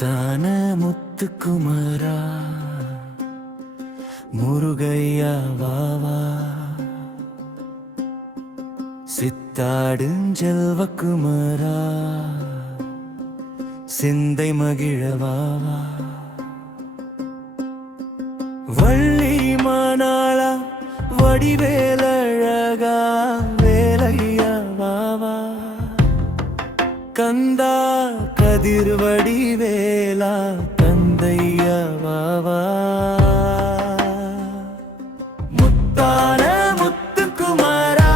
முத்தான முத்துக்குமரா முருகையா வாவா சித்தாடுஞ்செல்வக்குமரா சிந்தை மகிழவாவா வள்ளி மானாளா வடிவேலழகா வேலையா வாவா கந்தா கதிர்வடி வேலா கந்தையா வாவா முத்தான முத்துக்குமாரா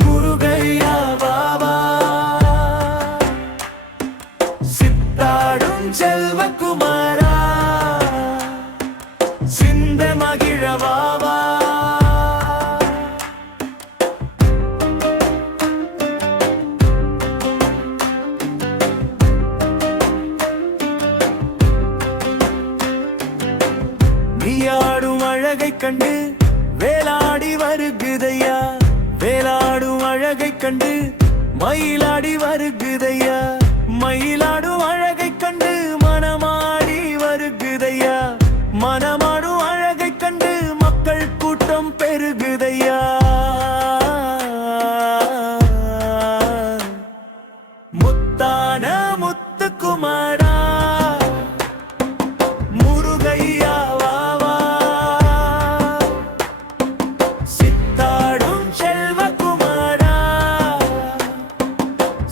முருகையா வாவா சித்தாடும் செல்வக்குமாரா சிந்த மகிழ வாவா நீயாடும் அழகை கண்டு வேலாடி வருகுதையா வேலாடும் அழகை கண்டு மயிலாடி வருகுதையா மயிலாடும் அழகை கண்டு மனமாடி வருகுதையா மனமாடும் அழகை கண்டு மக்கள் கூட்டம் பெருகுதையா முத்தான முத்துக்குமாரா முருகையா வாவா சித்தாடும் செல்வக்குமாரா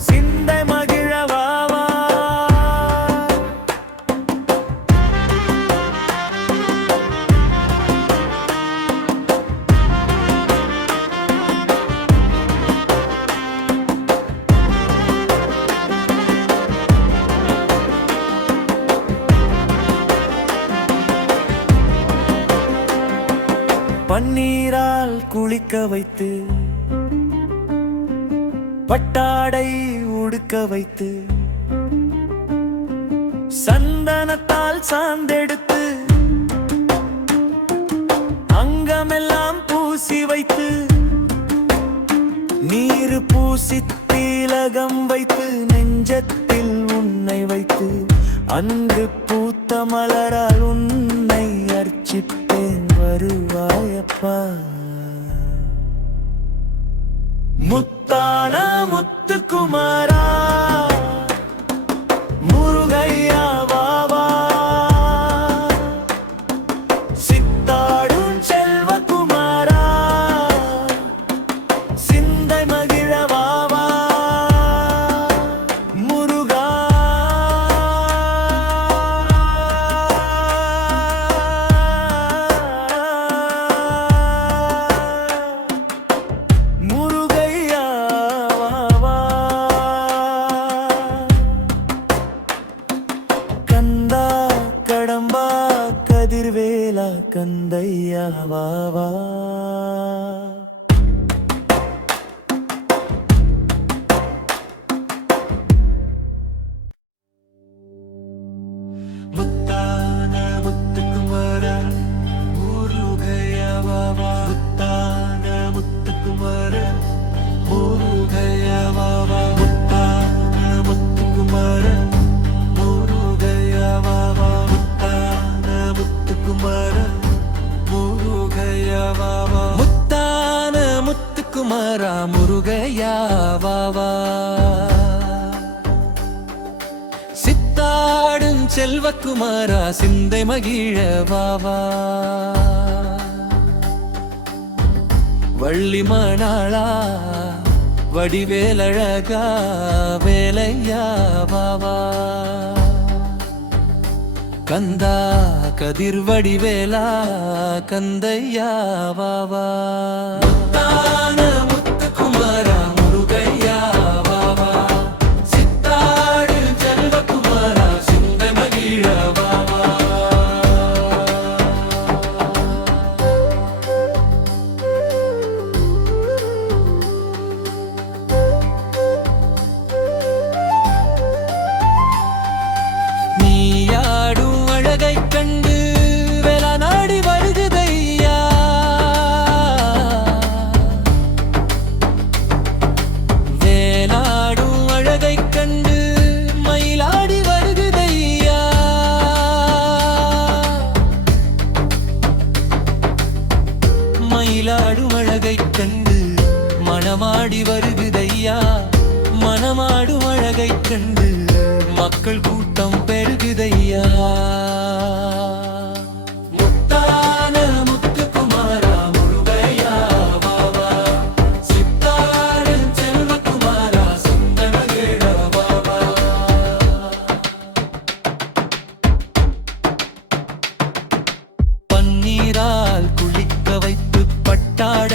சிந்தை மகிழ வாவா பன்னீரால் குளிக்க வைத்து பட்டாடை உடுக்க வைத்து சந்தனத்தால் சாந்தெடுத்து அங்கமெல்லாம் பூசி வைத்து நீர் பூசி திலகம் வைத்து நெஞ்சத்தில் உன்னை வைத்து அன்று பூத்த மலரால் உன்னை அர்ச்சிப்பேன் வருவாயப்பா முத்தான முத்துக்குமாரா முருகையா வாவா சித்தாடும் செல்வக்குமாரா சிந்தை மகிழ வாவா முருகா முருகையா வாவா கந்தா கடம்பா கதிர்வேலா கந்தையா வாவா முத்தான முத்துக்குமாரா முருகையா வாவா முத்தான முத்துக்குமாரா முருகையா வாவா முத்தான முத்துக்குமாரா முருகையா வாவா முத்தான முத்துக்குமாரா முருகையா வாவா முத்தான முத்துக்குமாரா முருகையா வாவா சித்தாடும் செல்வக்குமாரா சிந்தை மகிழ வாவா வள்ளி மணாளா வடிவேலழகா வேலையா வாவா கந்தா கதிர்வடி வேலா கந்தையா வாவா முத்தான முத்துக்குமாரா முருகையா வாவா சித்தாடு செல்வக்குமாரா சிந்தை மகிழ வாவா நீயாடும் அழகை கண்டு வேலா நாடி வருகுதையா கண்டு மனமாடி வருகுதையா. மனமாடும் அழகைக் கண்டு மக்கள் கூட்டம் பெருகுதையா. முத்தான முத்துக்குமாரா முருகையா வாவா, சித்தாரன் செல்வகுமாரா சுந்தரகேட வாவா. பன்னீரால் குளிக்க வைத்து பட்டாட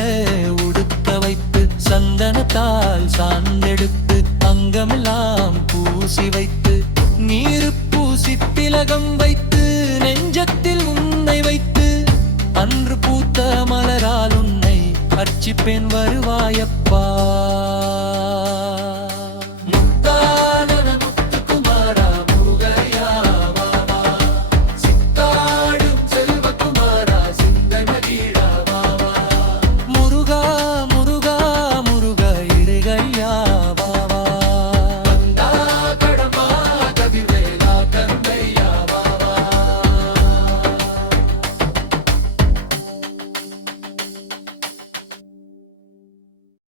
உடுத்த வைத்து சந்தனத்தால் சார்ந்தெடுத்து அங்கமெல்லாம் பூசி வைத்து நீரு பூசி திலகம் வைத்து நெஞ்சத்தில் உன்னை வைத்து அன்று பூத்த மலரால் உன்னை அர்ச்சிப்பேன் வருவாயப்பா.